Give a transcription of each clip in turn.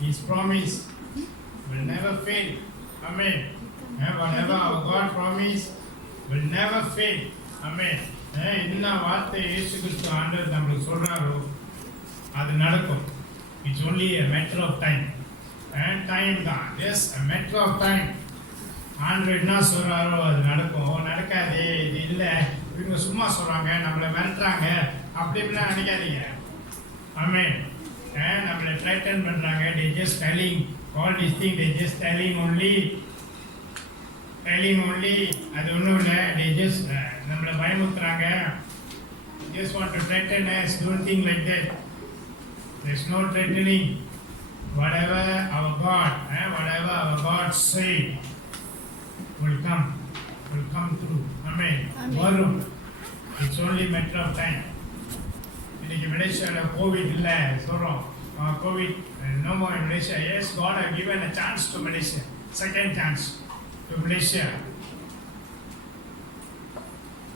His promise will never fail. Amen. Whatever our God promise will never fail. Amen. என்ன வார்த்தை இயேசு கிறிஸ்து ஆண்டவர் நம்மளுக்கு சொல்றாரோ அது நடக்கும். It's only a matter of time. And time தான். Yes, a matter of time. ஆண்டவர் என்ன சொல்றாரோ அது நடக்கும். நடக்காது, இது இல்லை, இவங்க சும்மா சொல்றாங்க, நம்மளை மிரட்டுறாங்க, அப்படி இப்படிலாம் நினைக்காதீங்க. Amen. நம்மளை ட்ரைட்டன் பண்றாங்க. They just telling all these things. They just telling only. அது ஒன்றும் இல்லை. They just நம்மளை பயமுறுத்துறாங்க. Just want to threaten us. Don't think like that. There's no threatening. Whatever our God say will come through. Amen. வரும். It's only matter of time. இன்னைக்கு மலேசியாவில் Covid இல்லை சொல்கிறோம். Covid no more in Malaysia. Yes, God has given a chance to Malaysia. Second chance to Malaysia.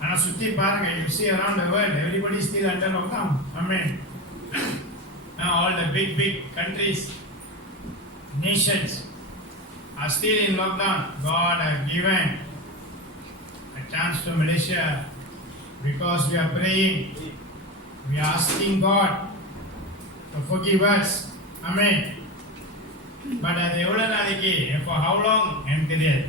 ஆனால் சுற்றி பாருங்க, you see around the world, everybody is still under lockdown. Amen. Now all the big countries, nations are still in lockdown. God has given a chance to Malaysia because we are praying. We are asking God to forgive us. Amen. But அது எவ்வளோ நாளைக்கு, for how long எனக்கு தெரியாது.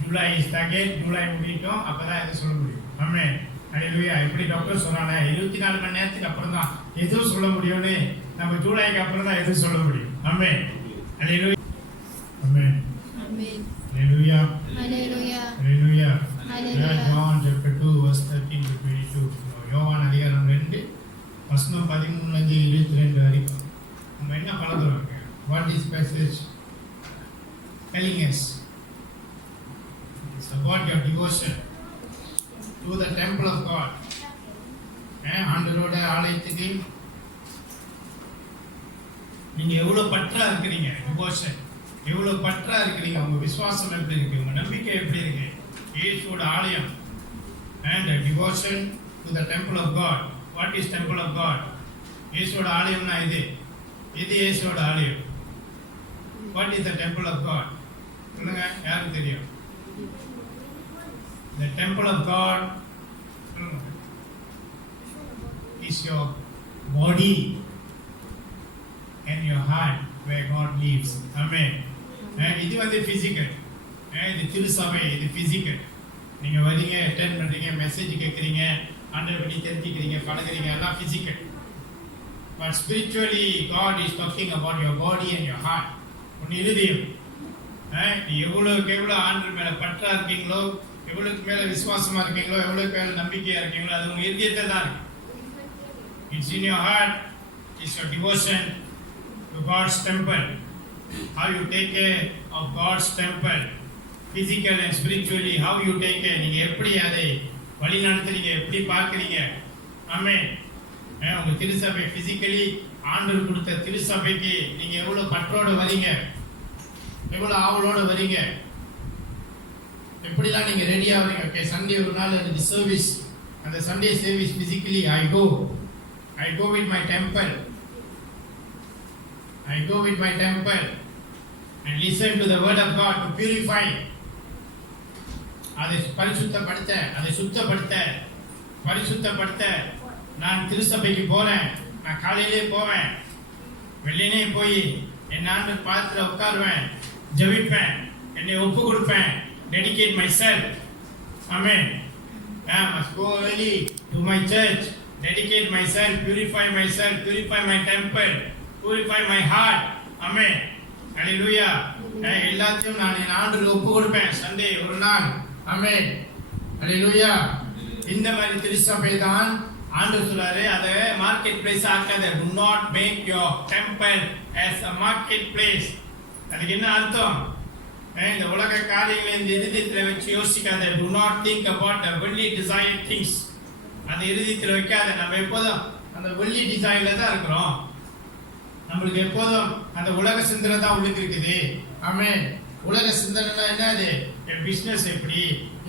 July is target. July முடிட்டோம், அப்போ தான் எதுவும் சொல்ல முடியும். Amen. ஹல்லேலூயா. இப்படி டாக்டர் சொன்னாங்க 24 மணி நேரத்துக்கு அப்புறம் தான் எதுவும் சொல்ல முடியும்னு. நம்ம ஜூலைக்கு அப்புறம் தான் எதுவும் சொல்ல முடியும். Amen. Hallelujah. Amen. Amen. Hallelujah. Hallelujah. Hallelujah. Hallelujah. John chapter 2 verse 13 to 22. யோவான் அதிகாரம் 2 வசனம் 13 22 வரைக்கும் நம்ம என்ன பழகுறோம்? What is passage telling us? It's about your devotion to the temple of God. ஆண்டவரோட ஆலயத்துக்கு நீங்க எவ்வளவு பற்றா இருக்கிறீங்க. டிவோஷன் எவ்வளவு பற்றா இருக்கிறீங்க. உங்க விசுவாசம் எப்படி இருக்கு, உங்க நம்பிக்கை எப்படி இருக்கு? இயேசுவோட ஆலயம். And the devotion to the temple of God. What is temple of God? இயேசுவோட ஆலயம்னா இது இயேசுவோட ஆலயம். What is the temple of God? சொல்லுங்க, யாருக்கு தெரியும்? The temple of God is your body and your heart where God lives. Amen. இது வந்து physical. இது திருசபை, இது physical. நீங்க வரீங்க, அட்டெண்ட் பண்றீங்க, மெசேஜ் கேட்குறீங்க, ஆண்டவரை பற்றி தெரிஞ்சுக்கிறீங்க, பழகுறீங்க, எல்லாம் physical. But spiritually God is talking about your body and your heart. உன் இருதயம். நீ எவ்வளவுக்கு எவ்வளவு ஆண்டவர் மேல பற்றா இருக்கீங்களோ, எவ்வளவுக்கு மேல விசுவாசமா இருக்கீங்களோ, எவ்வளவுக்கு மேல நம்பிக்கையா இருக்கீங்களோ, அது உங்க இருதயத்தை தான் இருக்கு. It's in your heart. It's your devotion to God's temple. How you take care of God's temple, physical and spiritually. How you take care. நீங்க எப்படி அதை வழி நடத்துறீங்க, எப்படி பார்க்குறீங்க. ஆமென். உங்க திருசபை பிசிக்கலி ஆண்டவர் கொடுத்த திருசபைக்கு நீங்க எவ்வளவு பற்றோட வரீங்க, எவ்வளவு ஆவலோட வரீங்க, எப்படிலாம் நீங்க ரெடியா வரீங்க. ஓகே, சண்டே ஒரு நாள் அந்த சர்வீஸ், அந்த Sunday service physically I go with my temple. I go with my temple and listen to the word of God to purify. அதை பரிசுத்தப்படுத்த, அதை பரிசுத்தப்படுத்த நான் திருசபைக்கு போறேன். நான் காலையிலே போவேன், வெள்ளினே போய் என் ஆண்டவர் பாதத்தில் உட்காருவேன், ஜெபிப்பேன், என்னை ஒப்பு கொடுப்பேன். Dedicate myself. Amen. I must go early to my church. Dedicate myself, purify my temple, purify my heart. Amen. Hallelujah. எல்லாத்தையும் நான் என் ஆண்டவருக்கு ஒப்பு கொடுப்பேன் சண்டே ஒரு நாள். Amen. Hallelujah. இந்த மாதிரி திருச்சபை தான் ஆண்டவர் சொல்றாரு. அதை மார்க்கெட் பிளேஸ் ஆக்காத. Do not make your temple as a market place. அதுக்கு என்ன அர்த்தம்? இந்த உலக காரியங்களை இந்த இருதயத்தில் வச்சு யோசிக்காத. Do not think about the worldly desired things. அந்த இருதயத்தில் வைக்காத. நம்ம எப்போதும் அந்த worldly desire தான் இருக்கிறோம். நம்மளுக்கு எப்போதும் அந்த உலக சிந்தனை தான் உள்ளுக்கு இருக்குது. ஆமென். உலக சிந்தனைனா என்னது? என் பிஸ்னஸ் எப்படி,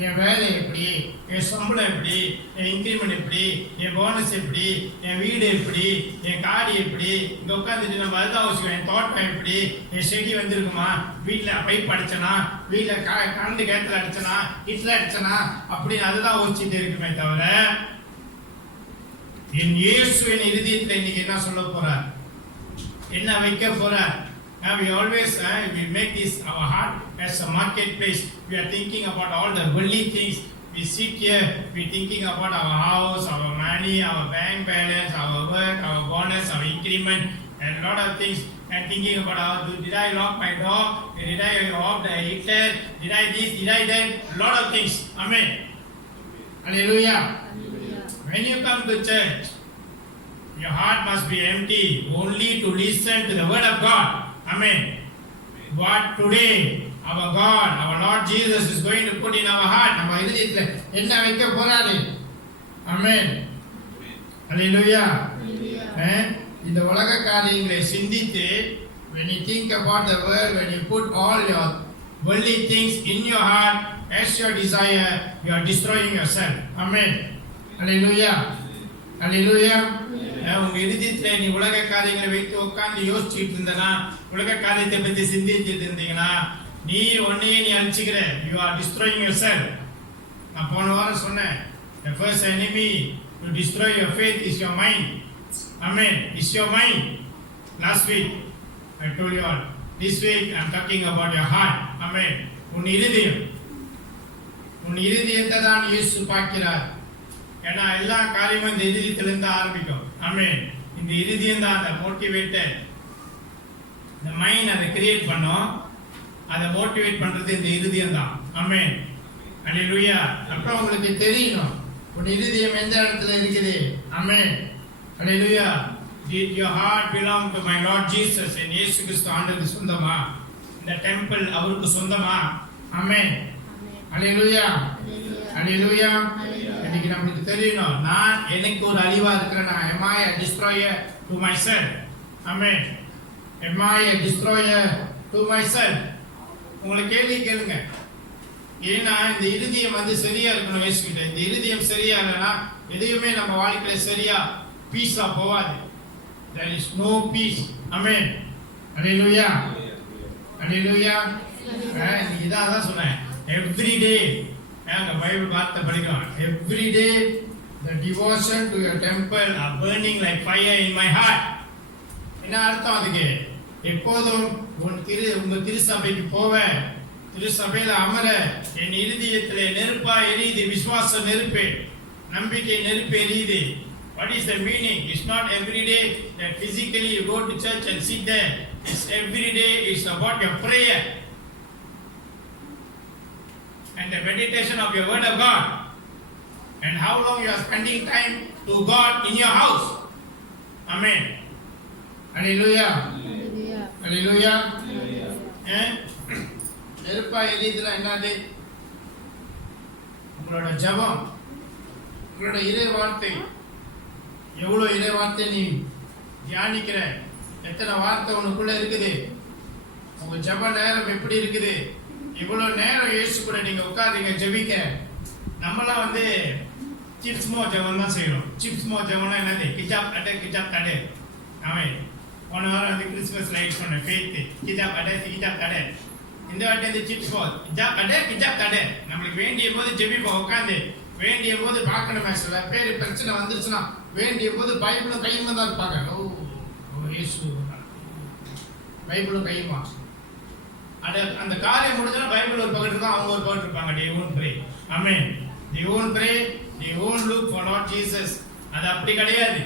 என் வேலை எப்படி, என் சம்பளம் எப்படி, என் இன்க்ரிமெண்ட் எப்படி, என் போனஸ் எப்படி, என் வீடு எப்படி, என் காடி எப்படி, இங்கே உட்காந்துட்டு நம்ம அதுதான் யோசிக்கும். என் தோட்டம் எப்படி, என் செடி வந்திருக்குமா, வீட்டில் பைப் அடிச்சனா, வீட்டில் கரண்ட் கேட்டில் அடிச்சனா, இட்ல அடிச்சனா அப்படின்னு அதுதான் யோசிச்சுட்டு இருக்குமே தவிர என் இயேசு என் இருதயத்தில் இன்னைக்கு என்ன சொல்ல போறார், என்ன வைக்க போறார். We always we make this our heart as a marketplace. We are thinking about all the worldly things. We sit here, we thinking about our house, our money, our bank balance, our work, our bonus, our increment, and a lot of things. And thinking about how did I lock my door? Did I off the heater? Did I this? Did I that? A lot of things. Amen. Hallelujah. Hallelujah. When you come to church, your heart must be empty only to listen to the word of God. Amen. What today our God, our Lord Jesus is going to put in our heart. நம்ம இதயத்துல என்ன வைக்க போறாரு. Amen. Hallelujah. Hallelujah. இந்த உலக காரியங்களை சிந்தித்து when you think about the world, when you put all your worldly things in your heart as your desire, you are destroying yourself. Amen. Hallelujah. Hallelujah. உங்க இருதயத்துல நீ உலக காரியங்களை வைத்து உட்கார்ந்து யோசிச்சுட்டு இருந்தனா, உலக காரியத்தை பத்தி சிந்திச்சுட்டு இருந்தீங்கன்னா நீ ஒன்னையே நீ அழிச்சுக்கிற. You are destroying yourself. நான் போன வாரம் சொன்னேன், the first enemy to destroy your faith is your mind. Amen. It's your mind. Last week I told you all. This week I'm talking about your heart. Amen. உன் இருதயம், உன் இருதயத்தை தான் இயேசு பார்க்கிறார். ஏன்னா எல்லா காரியமும் இந்த இருதயத்திலிருந்து ஆரம்பிக்கும். ஆமென். இந்த இருதயம் தான் அதை மோட்டிவேட்டட். இந்த மைண்ட் அதை கிரியேட் பண்ணும், அதை மோட்டிவேட் பண்றது இந்த இருதயம் தான். ஆமென். ஹல்லேலூயா. அப்புறம் உங்களுக்கு தெரியணும் உன் இருதயம் எந்த இடத்துல இருக்குது. ஆமென். ஹல்லேலூயா. Did your heart belong to my Lord Jesus? என் இயேசு கிறிஸ்து ஆண்டவருக்கு சொந்தமா? இந்த டெம்பிள் அவருக்கு சொந்தமா? ஆமென். ஹல்லேலூயா. ஹல்லேலூயா. இன்னைக்கு நமக்கு தெரியணும், நான் எனக்கு ஒரு அழிவா இருக்கிறேன். am I a destroyer to myself? Amen. am I a destroyer to myself? உங்களை கேள்வி கேளுங்க. ஏன்னா இந்த இருதயம் வந்து சரியா இருக்கணும். இயேசுகிட்ட இந்த இருதயம் சரியா இல்லைன்னா எதையுமே நம்ம வாழ்க்கையில சரியா பீஸா போவாது. there is no peace. Amen. Hallelujah. Hallelujah. இன்னைக்கு இதான் சொன்னேன். every day the Bible வார்த்தை படிக்கிறோம். every day the devotion to your temple are burning like fire in my heart. என்ன அர்த்தம் அதுக்கு? எப்போதும் உங்க திருசபைக்கு போவ, திருசபையில அமர, என் இருதயத்திலே நெருப்பா எரியுது. விசுவாச நெருப்பு, நம்பிக்கை நெருப்பு எரியுது. What is the meaning? It's not every day that physically you go to church and sit there. It's every day. It's about your prayer and the meditation of your word of God, and how long you are spending time to God in your house. Amen. Hallelujah. Hallelujah. Hallelujah. நெருப்பா எரியுதுல என்னது? உங்களோட ஜெபம், உங்களோட இறை வார்த்தை. எவ்வளவு இறை வார்த்தை நீ தியானிக்கிற, எத்தனை வார்த்தை உனக்குள்ள இருக்குது, உங்க ஜெப நேரம் எப்படி இருக்குது, இவ்வளவு நேரம் இயேசு கூட நீங்க உட்காருங்க ஜெபிக்க. நம்மளாம் வந்து சிப்ஸ்மோ ஜெபம் தான் செய்யறோம். சிப்ஸ்மோ ஜெபம்னா என்னது? கிச்சாப் அடே கிச்சாப் தடே. ஆமென். போன வாரம் வந்து கிறிஸ்மஸ் லைட் சொன்ன ஃபேத் கிச்சாப் அடே கிச்சாப் தடே. இந்த வாட்டி வந்து சிப்ஸ்மோ கிச்சாப் அடே கிச்சாப் தடே. நம்மளுக்கு வேண்டிய போது ஜெபிப்போம் உட்காந்து. வேண்டிய போது பார்க்கணுமே. சில பேர் பிரச்சனை வந்துருச்சுன்னா வேண்டிய போது பைபிளும் கையுமா தான் இருப்பாங்க. ஓ இயேசு பைபிளும் கையுமா. அந்த காரியம் முடிஞ்சா பைபிள் ஒரு பக்கத்து தான், அவங்க ஒரு பக்கத்து இருப்பாங்க. they won't pray. Amen. they won't pray, they won't look for Lord Jesus. அது அப்படி கிடையாது.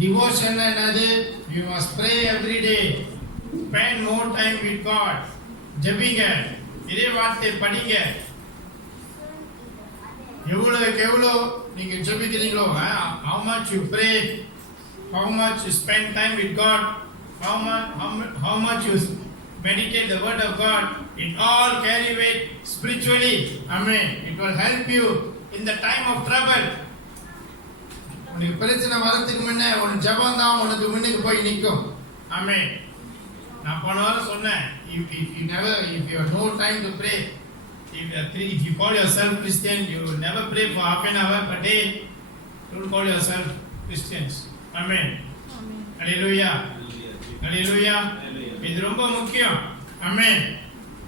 டிவோஷன் என்னது? you must pray every day. spend more time with God. ஜெபிங்க, இறை வார்த்தை படிங்க. எவ்வளவுக்கு எவ்வளோ நீங்க ஜெபிக்கிறீங்களோ, how much you pray, how much you spend time with God, how much you meditate the word of God, it all carry weight spiritually. Amen. It will help you in the time of trouble. உனக்கு பிரச்சனை வரதுக்கு முன்ன உன் ஜெபம் தான் உனக்கு முன்னுக்கு போய் நிற்கும். Amen. நான் போன வாரம் சொன்னேன், if you have no time to pray, if you call yourself Christian, you never pray for half an hour per day. Don't call yourself Christians. Amen. Amen. Hallelujah. Hallelujah. இது ரொம்ப முக்கியம். ஆமென்.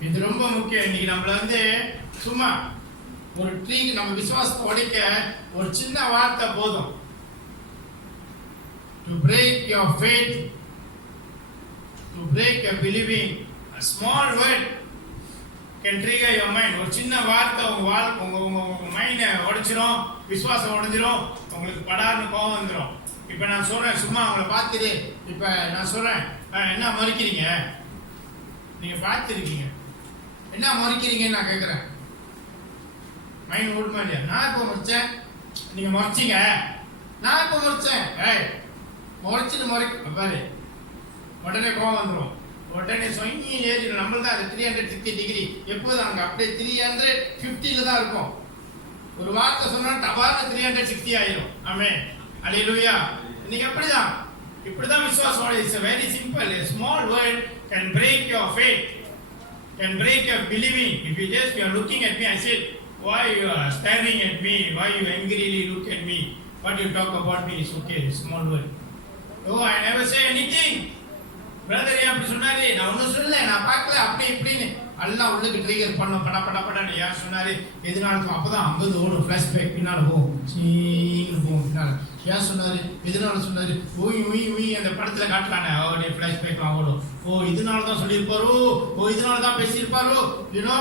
இது ரொம்ப முக்கியம். இன்னைக்கு நம்மள சும்மா ஒரு ட்ரீக்கு நம்ம விசுவாசத்தை உடைக்க ஒரு சின்ன வார்த்தை போதும். To break your faith, to break your believing, a small word can trigger your mind. ஒரு சின்ன வார்த்தை உங்க மைண்டை உடைச்சிரும், விசுவாசம் உடைஞ்சிரும், உங்களுக்கு படார்னு கோபம் வந்துடும். இப்போ நான் சொல்றேன், சும்மா அவங்கள பார்த்துட்டு இப்போ நான் சொல்றேன், என்ன மறுக்கிறீங்க? நீங்க பார்த்துருக்கீங்க, என்ன மறுக்கிறீங்கன்னு நான் கேட்குறேன். மைண்ட் ஓடுமா இல்லையா? நான் இப்போ முறைச்சேன், நீங்க முறைச்சிங்க. நான் இப்போ முறைச்சேன், முறைச்சிட்டு பாரு, உடனே கோவம் வந்துடும், உடனே சொங்கி ஏறிடும். நம்மளுக்கு தான் அது 360 டிகிரி எப்போதும் அங்கே அப்படியே 350 தான் இருக்கும். ஒரு வார்த்தை சொன்னா டபார்னு 360 ஆயிரும். ஆமென். அல்லேலூயா. இன்னைக்கு அப்படிதான், இப்படிதான் விசுவாசம். It's a very simple, a small word can break your faith, can break your believing. If you are looking at me, I said, why you are staring at me, why you angrily look at me, what you talk about me is okay, small word. Oh, I never say anything. Brother ஏன் அப்படி சொன்னாரு? நான் ஒன்றும் சொல்லல, நான் பார்க்கல, அப்படி இப்படின்னு எல்லாம் உள்ளுக்கு ட்ரிகர் பண்ணோம். படான்னு யார் சொன்னாரு? எதுனாலும் அப்பதான் 50 ஓடும் ஃபிளாஷ்பேக், பின்னால் போகும், சீன்னு போகும் பின்னால். யார் சொன்னாரு? எதுனால சொன்னாரு? ஊய் அந்த படத்துல காட்டலானே, அவருடைய ஃபிளாஷ்பேக்லாம் ஓடும். ஓ, இதனால தான் சொல்லியிருப்பாரோ, ஓ இதனால தான் பேசியிருப்பாரோ. You know,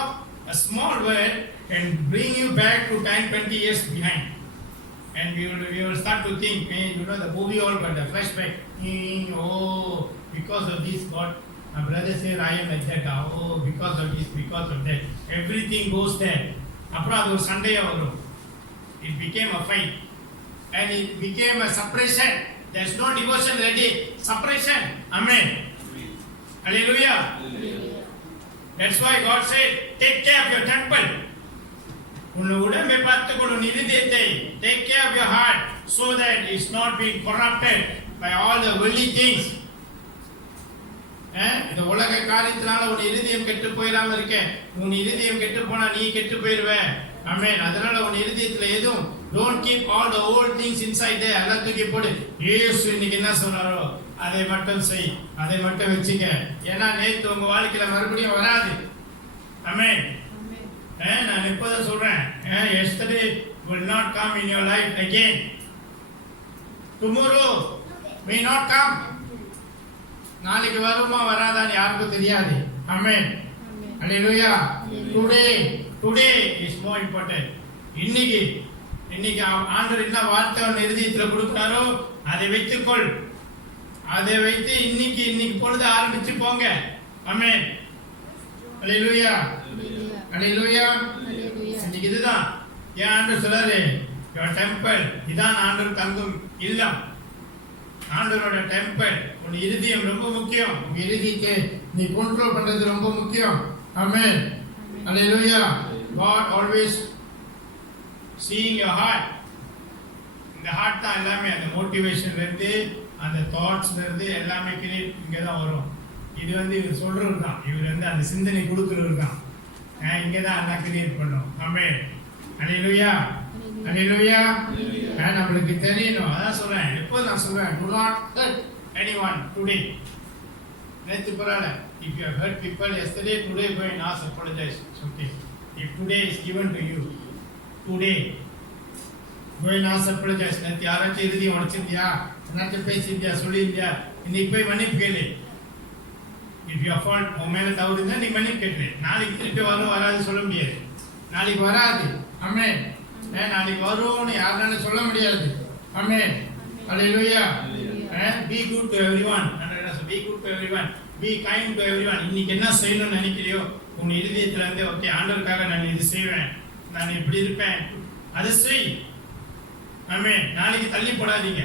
a small word can bring you back to 10-20 years behind. And we will start to think, hey, you know, the movie all got the flashback. Oh, because of this, God, my brother said I am like that. Oh, because of this, because of that. Everything goes there. அப்புறம் அது ஒரு சண்டையா வரும். It became a fight. And it became a separation. There's no devotion ready. Separation. Amen. Hallelujah. That's why God said, take care of your temple. உன் உடம்பை பார்த்துக்கொள், உன் இருதயத்தை. Take care of your heart so that it's not being corrupted by all the worldly things. இந்த உலக காரியத்தினால உன் இருதயம் கெட்டு போயிடாம இருக்க. உன் இருதயம் கெட்டு போனா நீ கெட்டு போயிருவ. ஆமென். அதனால உன் இருதயத்துல எதுவும் don't keep all the old things inside there. எல்லாம் தூக்கி போடு. இயேசு இன்னைக்கு என்ன சொன்னாரோ அதை மட்டும் செய், அதை மட்டும் வச்சுக்க. ஏன்னா நேத்து உங்க வாழ்க்கையில மறுபடியும் வராது. ஆமென். நான் எப்போதான் சொல்றேன், yesterday will not come in your life again. Tomorrow may not come. நாளைக்கு வருமா வராதான்னு யாருக்கும் தெரியாது. ஆமென். ஹalleluya. Today is more important. இன்னைக்கு ஆண்டவர் என்ன வார்த்தை உன் இருதயத்துல கொடுக்கிறாரோ அதை வைத்துக்கொள். அதை வைத்து இன்னைக்கு பொழுது ஆரம்பிச்சு போங்க. ஆமென். ஹalleluya. ஹalleluya. இன்னைக்கு இதுதான் ஏன் ஆண்டவர் சொல்றாரு, your temple, இதான் ஆண்டவர் தங்கும் இல்லம். ஆண்டவரோட டெம்பிள். உன் இருதயம் ரொம்ப முக்கியம். உன் இருதயத்தை நீ கண்ட்ரோல் பண்றது ரொம்ப முக்கியம். ஆமென். ஹalleluya. God always seeing your heart. இந்த ஹார்ட் தான் எல்லாமே, அந்த மோட்டிவேஷன்ல இருந்து அந்த தாட்ஸ்ல இருந்து எல்லாமே கிரியேட் இங்க தான் வரும். இது இவர் சொல்றது தான், இவர் அந்த சிந்தனை கொடுக்கிறது தான். இங்க தான் எல்லாம் கிரியேட் பண்ணும். ஆமென். ஹalleluya. ஹalleluya. நம்மளுக்கு தெரியணும். அதான் சொல்றேன், எப்போ நான் சொல்றேன், do not hurt anyone today. நேத்து பரவாயில்ல, if you have hurt people yesterday, today go and ask apologize. It's okay. If today is given to you, today go and ask apologize. நேத்து யாராச்சும் இறுதியம் உடைச்சிருந்தியா, யாராச்சும் பேசியிருந்தியா, சொல்லியிருந்தியா, இன்னைக்கு போய் மன்னிப்பு கேளு. If you are fault, உன் மேல தவறு இருந்தா நீ மன்னிப்பு கேட்கல. நாளைக்கு திருப்பி வரும் வராது சொல்ல முடியாது. நாளைக்கு வராது. ஆமென். நாளைக்கு வரும்னு யாராலும் சொல்ல முடியாது. ஆமென். ஹalleluya. Be good to everyone. Be good to everyone. Be kind to everyone. இன்னைக்கு என்ன செய்யணும்னு நினைக்கிறியோ உன் இதயத்துல இருந்து, ஓகே ஆண்டவருக்காக நான் இது செய்வேன், நான் இப்படி இருப்பேன், அதை செய். ஆமென். நாளைக்கு தள்ளி போடாதீங்க.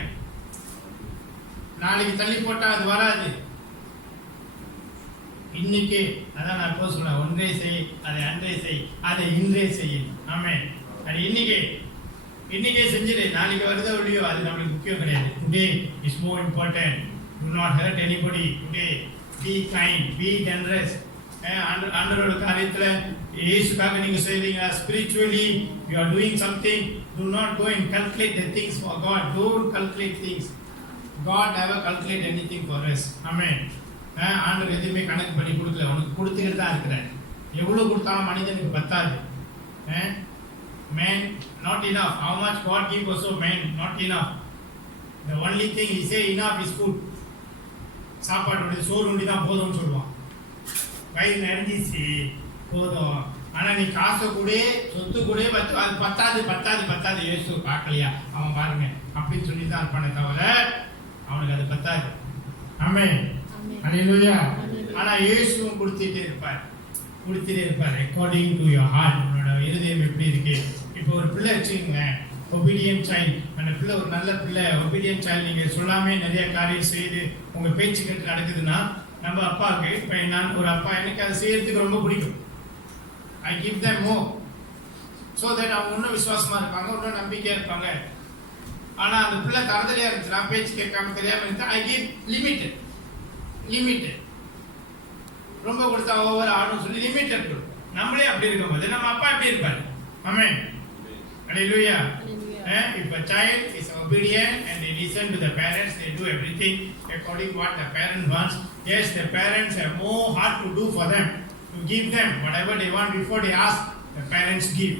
நாளைக்கு தள்ளி போட்டா அது வராது. இன்னைக்கு அதான் நான் எப்போ சொல்றேன், ஒன்றே செய், அதை அன்றே செய், அதை இன்றே செய். ஆமென். அது இன்னைக்கே செஞ்சிரு. நாளைக்கு வருதோ இல்லையோ அது நம்மளுக்கு முக்கியம் கிடையாது. Today is more important. Do not hurt anybody today. Be kind, be generous. ஆண்டவரோட காரியத்துல இயேசுக்காக நீங்க செய்றீங்க. Spiritually you are doing something. Do not go and calculate the things for God. Don't calculate things. God never calculate anything for us. Amen. ஆண்டவர் எதுவுமே கணக்கு பண்ணி கொடுக்கல, உனக்கு கொடுத்துக்கிட்டு தான் இருக்கிறார். எவ்வளவு கொடுத்தாலும் மனிதனுக்கு பத்தாது. Man not enough. How much God give also man not enough. The only thing he say enough is food. சாப்பாடு சோறு உண்டி தான் போதும்னு சொல்லுவான். வயிறு நிறைஞ்சிச்சு போதும். ஆனா நீ காசை கூட சொத்து கூட அது பத்தாது பத்தாது பத்தாது. இயேசு பார்க்கலையா, அவன் பாருங்க அப்படின்னு சொல்லி தான் இருப்பானே தவிர அவனுக்கு அது பத்தாது. ஆமென். ஹல்லேலூயா. ஆனா இயேசுவும் கொடுத்துட்டே இருப்பார் according to your heart. உன்னோட இருதயம் எப்படி இருக்கு. இப்போ ஒரு பிள்ளை வச்சுக்கோங்க, obedient child. அந்த பிள்ளை ஒரு நல்ல பிள்ளை, obedient child. நீங்க சொல்லாமே நிறைய காரியம் செய்து உங்க பேச்சு கேட்டு நடக்குதுன்னா நம்ம அப்பாவுக்கு, இப்போ நான் ஒரு அப்பா, எனக்கு அதை செய்யறதுக்கு ரொம்ப பிடிக்கும். I give them more so that அவங்க இன்னும் விசுவாசமா இருப்பாங்க, இன்னும் நம்பிக்கையா இருப்பாங்க. ஆனா அந்த பிள்ளை தரதலையா இருந்துச்சுன்னா, பேச்சு கேட்காம தெரியாம இருந்தா I give limited. ரொம்ப கொடுத்தா ஓவர் ஆடும் சொல்லி லிமிட்டட் கொடுக்கும். நம்மளே அப்படி இருக்கும்போது நம்ம அப்பா எப்படி இருப்பாரு. ஆமென். ஹல்லேலூயா. If a child is obedient and they listen to the parents, they do everything according what the parent wants. Yes, the parents have more heart to do for them, to give them whatever they want before they ask. The parents give.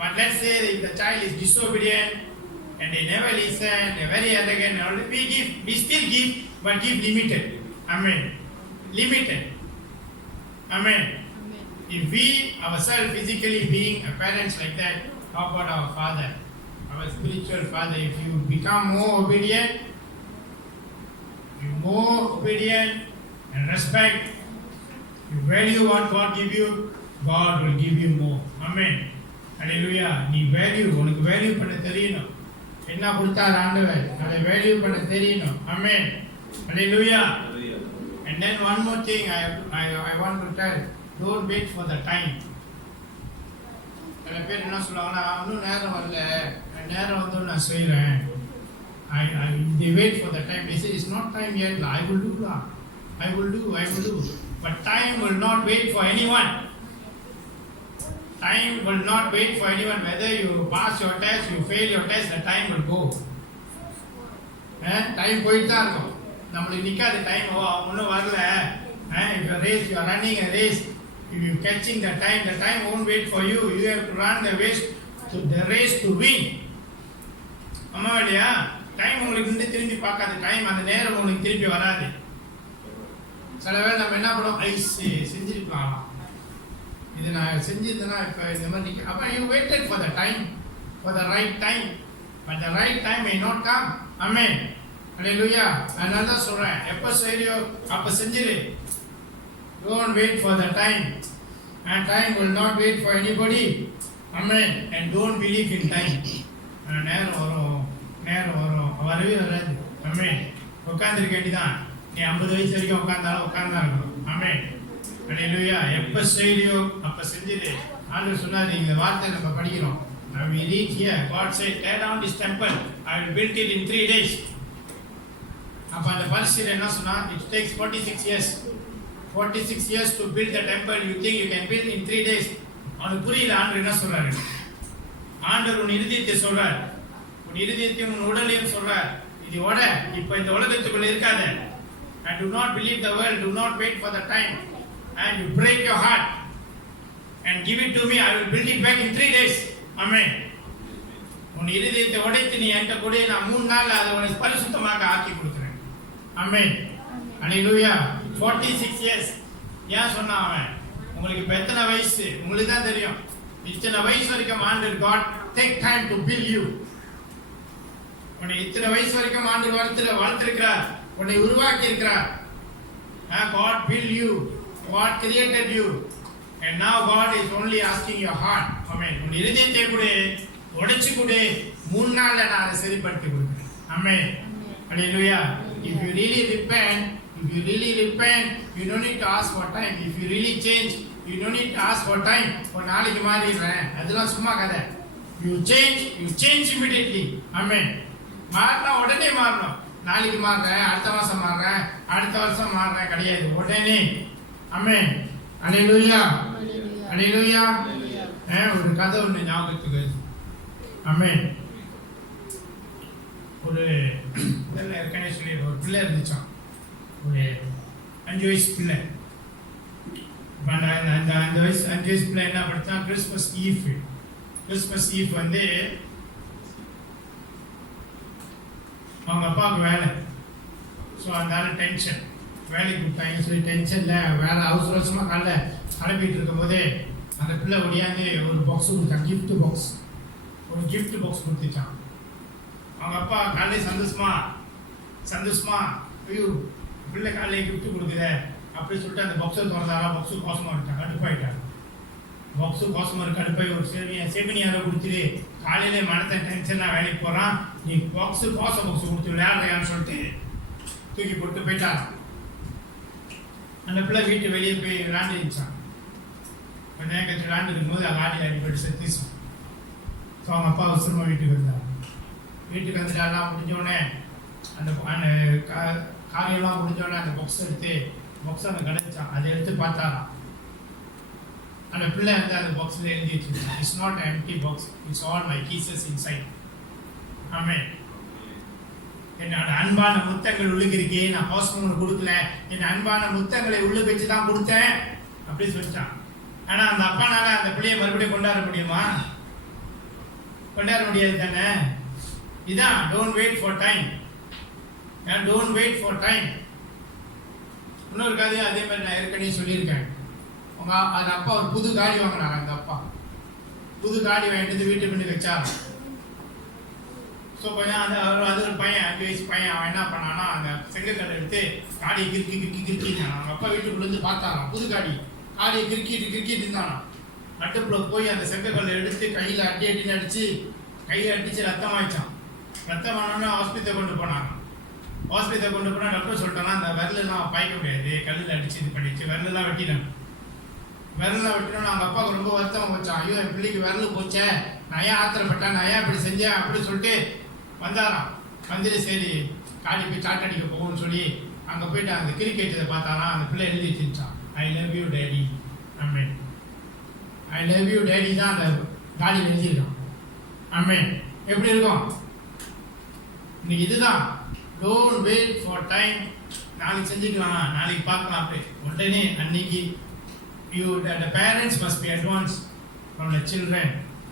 But let's say if the child is disobedient and they never listen, they're very arrogant, we still give, but give limited. Amen. Limited. Amen. If we ourselves physically being a parents like that, how about our Father, our spiritual Father? If you become more obedient and respect, you value what God give you, God will give you more. Amen. Hallelujah. நீ value, உனக்கு value பண்ண தெரியணும். என்ன கொடுத்தார் ஆண்டவர், அதை value பண்ண தெரியணும். Amen. Hallelujah. And then one more thing I want to tell, don't wait for the time. சில பேர் என்ன சொல்லுவாங்கன்னா, இன்னும் நேரம் வரல, நேரம் வந்து நான் செய்கிறேன். They wait for the time. They say it's not time yet. I will do. But time will not wait for anyone. Time will not wait for anyone. Whether you pass your test, you fail your test, the time will go. Time போயிட்டு தான் இருக்கும். நம்மளுக்கு நிற்காத time ஒன்றும் வரல. If you are running a race, if you are catching the time won't wait for you. You have to run the race to win. ஆமா இல்லையா? Time உங்களுக்கு திரும்பி பார்க்காத டைம், அந்த நேரம் உங்களுக்கு திருப்பி வராது. சில வேளை நம்ம என்ன பண்ணுவோம், செஞ்சிருக்கலாம், இது நான் செஞ்சிருந்தேன்னா இப்போ இந்த மாதிரி அப்போ you waited for the time, for the right time, but the right time may not come. Amen. Hallelujah. அதனால தான் சொல்றேன், எப்போ செய்யறியோ அப்போ செஞ்சிரு. Don't wait for the time, and time will not wait for anybody. Amen. And don't believe in time. நேரம் வரும் வரவே வராது. Amen. உட்காந்துருக்க வேண்டிதான். நீ 50 வயசு வரைக்கும் உட்கார்ந்தாலும் உட்கார்ந்தா இருக்கணும். Amen. Hallelujah. எப்போ செய்யறியோ அப்போ செஞ்சிரு. ஆண்டவர் சொன்னார், இந்த வார்த்தை நம்ம படிக்கிறோம். Now we read here, God said, tear down this temple, I will build it in 3 days. அப்ப அந்த பரிசுல என்ன சொன்னா, it takes 46 years to build the temple. You think you can build in 3 days? அவனுக்கு புரியல ஆண்டவர் என்ன சொல்றாரு. ஆண்டவர் உன் இருதயத்தை சொல்றார், உன் இருதயத்தையும் உன் உடலையும் சொல்றார். இது இப்ப இந்த உலகத்துக்குள்ள இருக்காத. And do not believe the world, do not wait for the time, and you break your heart and give it to me, I will build it back in 3 days. Amen. உன் இருதயத்தை உடைத்து நீ என்கிட்ட கூட, நான் 3 நாள்ல அதை உனக்கு பரிசுத்தமாக ஆக்கி கொடுக்கிறேன். Amen. Hallelujah. 46 years. ஏன் சொன்னா அவன், உங்களுக்கு இப்ப எத்தனை வயசு உங்களுக்கு தான் தெரியும். இத்தனை வயசு வரைக்கும் ஆண்டவர் God take time to build you. உன்னை இத்தனை வயசு வரைக்கும் ஆண்டவர் வளர்த்திருக்கிறார், உன்னை உருவாக்கி இருக்கிறார். God build you, God created you, and now God is only asking your heart. Amen. உன் இருதயத்தை கூட உடைச்சு கூட 3 நாள்ல நான் அதை சரிப்படுத்தி கொடுக்கிறேன். Amen. Hallelujah. If you really repent, you don't need to ask for time. If you really change, you don't need to ask for time. ஒரு நாளைக்கு மாறிடுறேன், அதெல்லாம் சும்மா கதை. You change immediately. Amen. மாறினா உடனே மாறணும். நாளைக்கு மாறுறேன், அடுத்த மாசம் மாறுறேன், அடுத்த வருஷம் மாறுறேன் கிடையாது. உடனே ஆமென். அல்லேலூயா. அல்லேலூயா. அல்லேலூயா. ஒரு கதை ஒன்று ஞாபகத்துக்கு வருது. ஆமென். ஒரு பிள்ளை ஏற்கனவே சொல்லி ஒரு பிள்ளை இருந்துச்சான், ஒரு 5 வயசு பிள்ளை. இப்போ அந்த 5 வயசு பிள்ளை என்ன படித்தான், கிறிஸ்மஸ் ஈவ் வந்து அவங்க அப்பாவுக்கு வேலை. ஸோ அதனால டென்ஷன், வேலைக்கு கொடுத்தாங்கன்னு சொல்லி டென்ஷனில் வேலை அவசரமாக காலைல கிளம்பிட்டு இருக்கும்போதே அந்த பிள்ளை ஒடியாந்து ஒரு பாக்ஸ் கொடுத்தான், ஒரு gift பாக்ஸ் கொடுத்துச்சான். அவங்க அப்பா காலையில் சந்தோஷமா ஐயோ பிள்ளை காலையில் கிஃப்ட் கொடுக்குத அப்படின்னு சொல்லிட்டு அந்த பாக்ஸை திறந்தாரா, பாக்ஸு கோசமாக இருக்கான், கடுப்பாயிட்டான். பாக்ஸு கோசமாக இருக்க கடுப்பாய் ஒரு செவினி யாரோ கொடுத்துரு, காலையிலே மனத்தை டென்ஷனாக வேலைக்கு போகிறான், நீ பாக்ஸு கொடுத்து விளையாடுறியான்னு சொல்லிட்டு தூக்கி போட்டு போயிட்டான். அந்த பிள்ளை வீட்டு வெளியே போய் விளையாண்டு இருந்துச்சான். கொஞ்ச நேரம் கழிச்சு விளையாண்டு இருக்கும்போது ஆடி அடிப்பட்டு செத்துச்சான். ஸோ அவங்க அப்பா அவசரமாக வீட்டுக்கு வந்தார். வீட்டுக்கு வந்துட்டு எல்லாம் முடிஞ்சோடனே அந்த காரியெல்லாம் முடிஞ்சோடனே அந்த பாக்ஸ் எடுத்து பாக்ஸ் அந்த கிடைச்சான். அதை எடுத்து பார்த்தாராம். அந்த பிள்ளை வந்து அந்த பாக்ஸில் எழுதி வச்சுருந்தான், it's not empty box, it's all my keys inside. Amen. என்னோட அன்பான முத்தங்கள் உள்ளுக்கு இருக்கே, நான் பாஸ்போர்ட் கொடுக்கல, என் அன்பான முத்தங்களை உள்ளுக்கு வச்சு தான் கொடுத்தேன் அப்படின்னு சொல்லிட்டான். ஆனால் அந்த அப்பானால அந்த பிள்ளையை மறுபடியும் கொண்டாட முடியுமா? கொண்டாட முடியாது தானே. இதான் டோன்ட் வெயிட் ஃபார் டைம். இன்னொரு கதையும் அதே மாதிரி நான் ஏற்கனவே சொல்லியிருக்கேன். அந்த அப்பா ஒரு புது காடி வாங்கினாங்க. அந்த அப்பா புது காடி வாங்கிட்டு வீட்டு பண்ணி வச்சார். ஸோ கொஞ்சம் அது ஒரு பையன், 5 வயசு பையன், அவன் என்ன பண்ணானா அந்த செங்கக்கல்லை எடுத்து காடியை கிறுக்கினான். அவங்க அப்பா வீட்டுக்குள்ளேருந்து பார்த்தாராம், புது காடியை கிறுக்கிட்டு இருந்தானா. நட்டுப்புல போய் அந்த செங்கக்கல்லை எடுத்து கையில் அடின்னு அடித்து கையில் அடித்து ரத்தம் ஆயிடுச்சான். ரத்தம் ஆனோன்னு ஹாஸ்பிட்டல் கொண்டு போனாங்க. டாக்டர் சொல்லிட்டோன்னா அந்த விரலெல்லாம் பாய்க்க முடியாது, கல்லில் அடிச்சு இது பண்ணிச்சு, விரலெல்லாம் வெட்டினோன்னு அவங்க அப்பாவுக்கு ரொம்ப வருத்தமாக வச்சான். ஐயோ என் பிள்ளைக்கு விரல் போச்சே, நான் ஏன் ஆத்திரப்பட்டேன், நான் ஏன் அப்படி செஞ்சேன் அப்படின்னு சொல்லிட்டு வந்தாராம். வந்துட்டு சரி காடி போய் சாட் அடிக்க போகும்னு சொல்லி அங்கே போயிட்டு அந்த கிரிக்கெட்டை பார்த்தாராம். அந்த பிள்ளை எழுதி வச்சுருச்சான், I love you daddy. Amen. I love you daddy தான் அந்த காடியில் எழுதியிருக்கான். ஆமென். எப்படி இருக்கும் இன்னைக்கு? இதுதான் டோன்ட் வெயிட் ஃபார் டைம். நாளைக்கு செஞ்சுக்கலாம், நாளைக்கு பார்க்கலாம், அப்படி உடனே அன்னைக்கு the parents must be advanced from the children.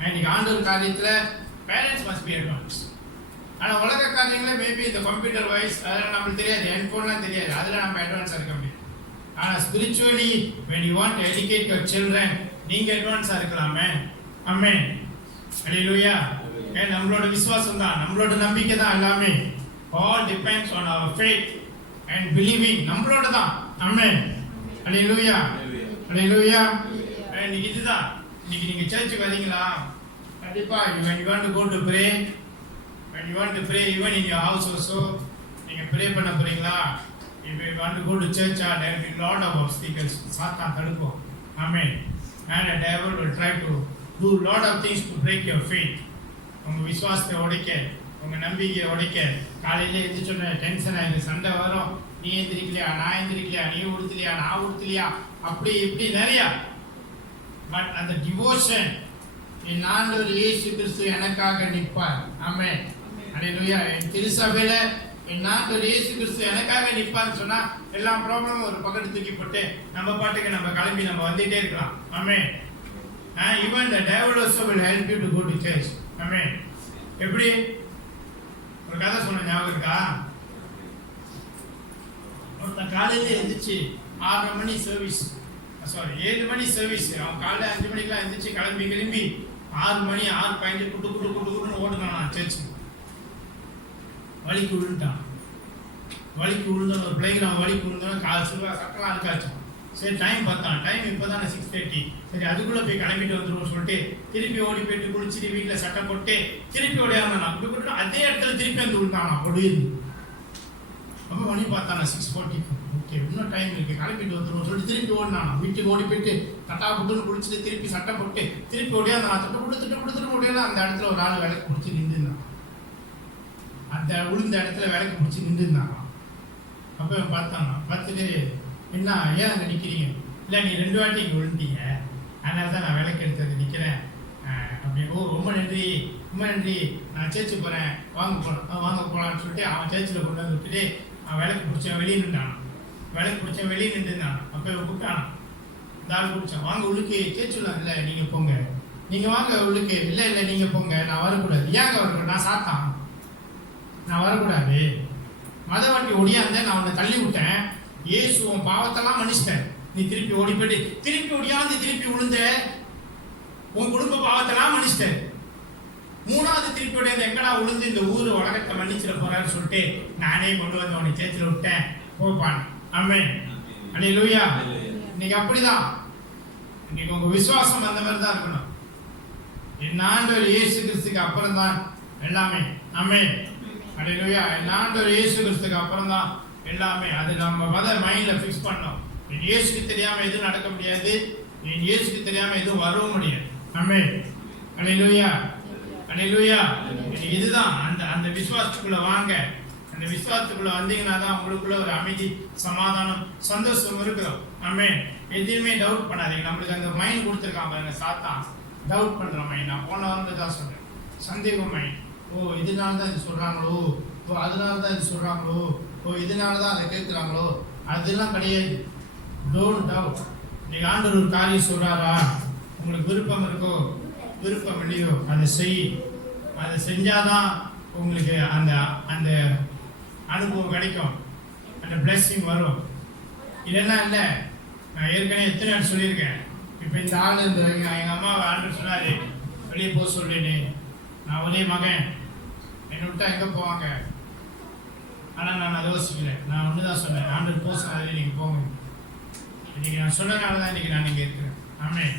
இன்னைக்கு ஆண்டவர் காரியத்தில் பேரண்ட்ஸ் must be advanced. ஆனால் உலக காரியங்களில் மேபி இந்த கம்ப்யூட்டர் வைஸ் அதெல்லாம் நம்மளுக்கு தெரியாது, ஹெட்ஃபோன்லாம் தெரியாது, அதில் நம்ம அட்வான்ஸாக இருக்க முடியும். ஆனால் spiritually when you want to educate your children நீங்கள் அட்வான்ஸாக இருக்கலாமே. ஆமென். அல்லேலூயா. நம்மளோட விசுவாசம் தான், நம்மளோட நம்பிக்கை தான் எல்லாமே. all depends on our faith and believing. நம்மளோட தான். ஆமென். அல்லேலூயா. அல்லேலூயா. இன்னைக்கு இதுதான். இன்னைக்கு நீங்கள் சர்ச்சுக்கு வரீங்களா? கண்டிப்பாக when you want to go to pray, even in your house also, நீங்கள் ப்ரே பண்ண போகிறீங்களா? if you want to go to church, there will be lot of obstacles. சாத்தான் தடுக்கும். ஆமென். and the devil will try to do lot of things to break your faith. உங்கள் விசுவாசத்தை உடைக்க, உங்கள் நம்பிக்கையை உடைக்க. காலையில் எழுந்திரிச்சோன்னே டென்ஷன் ஆகிடுது, சண்டை வரும். நீ எந்திரிக்கலையா, நான் எந்திரிக்கலையா, நீ உடுத்தலையா, நான் உடுத்தலையா, அப்படி இப்படி நிறையா. பட் அந்த டிவோஷன், என் ஆண்டவர் இயேசு கிறிஸ்து எனக்காக நிற்பார். ஆமென். அல்லேலூயா. என் திருசபையில என் ஆண்டவர் இயேசு கிறிஸ்து எனக்காக நிற்பார்னு சொன்னா எல்லா ப்ராப்ளமும் ஒரு பக்கத்து தூக்கி போட்டு நம்ம பாட்டுக்கு நம்ம கிளம்பி நம்ம வந்துட்டே இருக்கலாம். ஆமென். even the devil also will help you to go to church. ஆமென். எப்படி? ஒரு கதை சொன்ன ஞாபகம் இருக்கா? ஒருத்தன் காலையில் எழுந்திரிச்சு 6 மணி சர்வீஸ், 7 மணி சர்வீஸ். அவன் காலையில் 5 மணிக்கெல்லாம் எழுந்திரிச்சு கிளம்பி 6 மணி 6:15 குட்டுன்னு ஓடுனான் சர்ச்சு. வலிக்கு விழுந்துட்டான். ஒரு பிளே கிரவுண்ட் வலிக்கு விழுந்தோன்னு சட்டெல்லாம் இருக்காச்சு. சரி டைம் பார்த்தான், டைம் இப்போ தானே 6:30. சரி அதுக்குள்ளே போய் கிளம்பிட்டு வந்துடுவோம் சொல்லிட்டு திருப்பி ஓடி போயிட்டு குளிச்சுட்டு வீட்டில் சட்டை போட்டு திருப்பி ஓடியாந்தான். இப்படி போட்டு அதே இடத்துல திருப்பி வந்து விழுந்தானா ஒடியிருந்து. அப்போ மணி பார்த்தானா 6:40. ஓகே இன்னும் டைம் இருக்குது, கிளம்பிட்டு வந்துடுவோம் சொல்லிட்டு திருப்பி ஓடினானா. வீட்டுக்கு ஓடி போயிட்டு தட்டா புட்டுன்னு குளிச்சுட்டு திருப்பி சட்டை போட்டு திருப்பி ஓடியாந்தான். திட்டு கொடுத்துட்டு ஓடியெல்லாம் அந்த இடத்துல ஒரு ஆள் விளக்கு பிடிச்சி நின்றுருந்தான். அந்த உளுந்த இடத்துல விளக்கு பிடிச்சி நின்றுருந்தாங்க. அப்போ பார்த்தாங்க, பார்த்துட்டு என்ன ஏன் அங்கே நிற்கிறீங்க? இல்லை நீ 2 வாட்டி இங்கே விழுந்தீங்க, அதனால தான் நான் விளக்கு எடுத்தது நிற்கிறேன் அப்படி. ஓ ரொம்ப நன்றி ரொம்ப நன்றி, நான் சேர்ச்சு போகிறேன், வாங்க போகலான்னு சொல்லிட்டு அவன் சேர்ச்சில் கொண்டு வந்து விட்டுட்டு அவன் விளக்கு பிடிச்சவன் வெளியே நின்றான். விளக்கு பிடிச்சவன் வெளியே நின்றுருந்தான். அப்போ இவன் கூப்பிட்டான், இந்த ஆள் பிடிச்சான், வாங்க உள்ளுக்கு சேர்ச்சுலாம். இல்லை நீங்கள் போங்க, நீங்கள் வாங்க உள்ளுக்கு. இல்லை இல்லை நீங்கள் போங்க, நான் வரக்கூடாது. ஏங்க வரக்கூடாது? நான் சாத்தான், நான் வரக்கூடாது. மதவாட்டி ஒடியாந்தேன், நான் உன்னை தள்ளி விட்டேன். இயேசு உன் பாவத்தெல்லாம் மன்னிச்சிட்டேன். நீ திருப்பி ஓடி போயிட்டு திருப்பி ஒடியாந்து திருப்பி விழுந்த, உன் குடும்ப பாவத்தெல்லாம் மன்னிச்சிட்டேன். 3வது திருப்பி உடையது எங்கடா விழுந்து இந்த ஊர் உலகத்தை மன்னிச்சிட போறான்னு சொல்லிட்டு நானே கொண்டு வந்து உன்னை சேர்த்துல விட்டேன், போப்பான். ஆமென். அல்லேலூயா. இன்னைக்கு அப்படிதான். இன்னைக்கு உங்க விசுவாசம் அந்த மாதிரி தான் இருக்கணும். என் ஆண்டவர் இயேசு கிறிஸ்துக்கு அப்புறம் தான் எல்லாமே. ஆமென். அல்லேலூயா. என் ஆண்டவர் இயேசு கிறிஸ்துக்கு அப்புறம் தான் எல்லாமே. அது நம்ம மைண்ட்ல ஃபிக்ஸ் பண்ணோம். என் இயேசுக்கு தெரியாம எதுவும் நடக்க முடியாது, என் இயேசுக்கு தெரியாம எதுவும் வரவும் முடியாது. ஆமென். அல்லேலூயா. அல்லேலூயா. இதுதான் அந்த விசுவாசத்துக்குள்ள வாங்க. அந்த விசுவாசத்துக்குள்ள வந்தீங்கன்னா தான் உங்களுக்குள்ள ஒரு அமைதி, சமாதானம், சந்தோஷம் இருக்கிறோம். ஆமென். எதுவுமே டவுட் பண்ணாதீங்க. நம்மளுக்கு அந்த மைண்ட் கொடுத்துருக்கான் பாருங்க சாத்தான், டவுட் பண்ற மைண்ட். நான் போன வாரம் தான் சொன்னேன், சந்தேக மைண்ட். ஓ இதனால தான் இது சொல்றாங்களோ, ஓ அதனால தான் இது சொல்றாங்களோ, ஓ இதனால தான் அதை கேட்குறாங்களோ, அதெல்லாம் கிடையாது. Don't doubt. இன்னைக்கு ஆண்டவர் ஒரு காரியம் சொல்றாரா, உங்களுக்கு விருப்பம் இருக்கோ விருப்பம் இல்லையோ அதை செய். அதை செஞ்சாதான் உங்களுக்கு அந்த அந்த அனுபவம் கிடைக்கும், அந்த பிளெஸிங் வரும். இதெல்லாம் இல்லை. நான் ஏற்கனவே எத்தனை நாள் சொல்லியிருக்கேன். இப்போ இந்த ஆள் இந்த எங்கள் அம்மாவை ஆண்டவர் சொன்னார் வெளியே போக சொல்லினே. நான் ஒரே மகன், என்னை விட்டா எங்கே போவாங்க? ஆனால் நான் அதை யோசிக்கல. நான் ஒன்று தான் சொன்னேன், ஆண்டவர் போக சொன்னாலே நீங்கள் போங்க. இன்னைக்கு நான் சொன்னதுனால தான் இன்னைக்கு நான் இங்கே இருக்கிறேன். ஆமென்.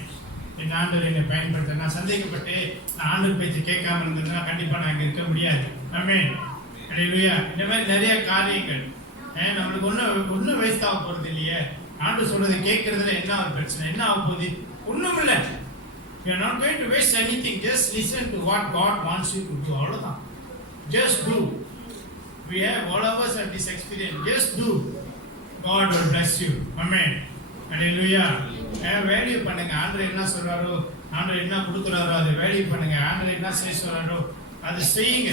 என் ஆண்டவர் என்னை பயன்படுத்த. நான் சந்தேகப்பட்டு நான் ஆண்டவர் பேச்சு கேட்காம இருந்ததுன்னா கண்டிப்பாக நான் இங்கே இருக்க முடியாது. ஆமென். அல்லேலூயா. இந்த மாதிரி நிறைய காரியங்கள் நம்மளுக்கு ஒன்றும் வேஸ்ட் ஆக போகிறது இல்லையே. ஆண்டவர் சொல்றதை கேட்கறதுல என்ன ஒரு பிரச்சனை, என்ன ஆக போகுது? ஒன்றும் இல்லை. You are not going to waste anything. Just listen to what God wants you to do. அவ்வளவுதான். Just do. We have all of us have this experience. Just do. God will bless you. Amen. Hallelujah. Value பண்ணுங்க. ஆண்டவர் என்ன சொல்றாரோ, ஆண்டவர் என்ன கொடுக்குறாரோ அதை value பண்ணுங்க. ஆண்டவர் என்ன செய்ய சொல்றாரோ அதை செய்யுங்க.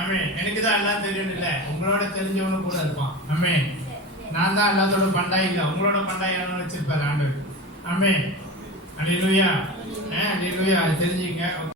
ஆமென். எனக்கு தான் எல்லாம் தெரியும் இல்லை, உங்களோட தெரிஞ்சவனும் கூட இருப்பான். ஆமென். நான் தான் எல்லாத்தோட பண்டாய் இல்லை, உங்களோட பண்டாய் எல்லாம் வச்சிருப்பாரு ஆண்டவர். ஆமென். அல்லேலூயா. அல்லேலூயா. அது தெரிஞ்சுங்க.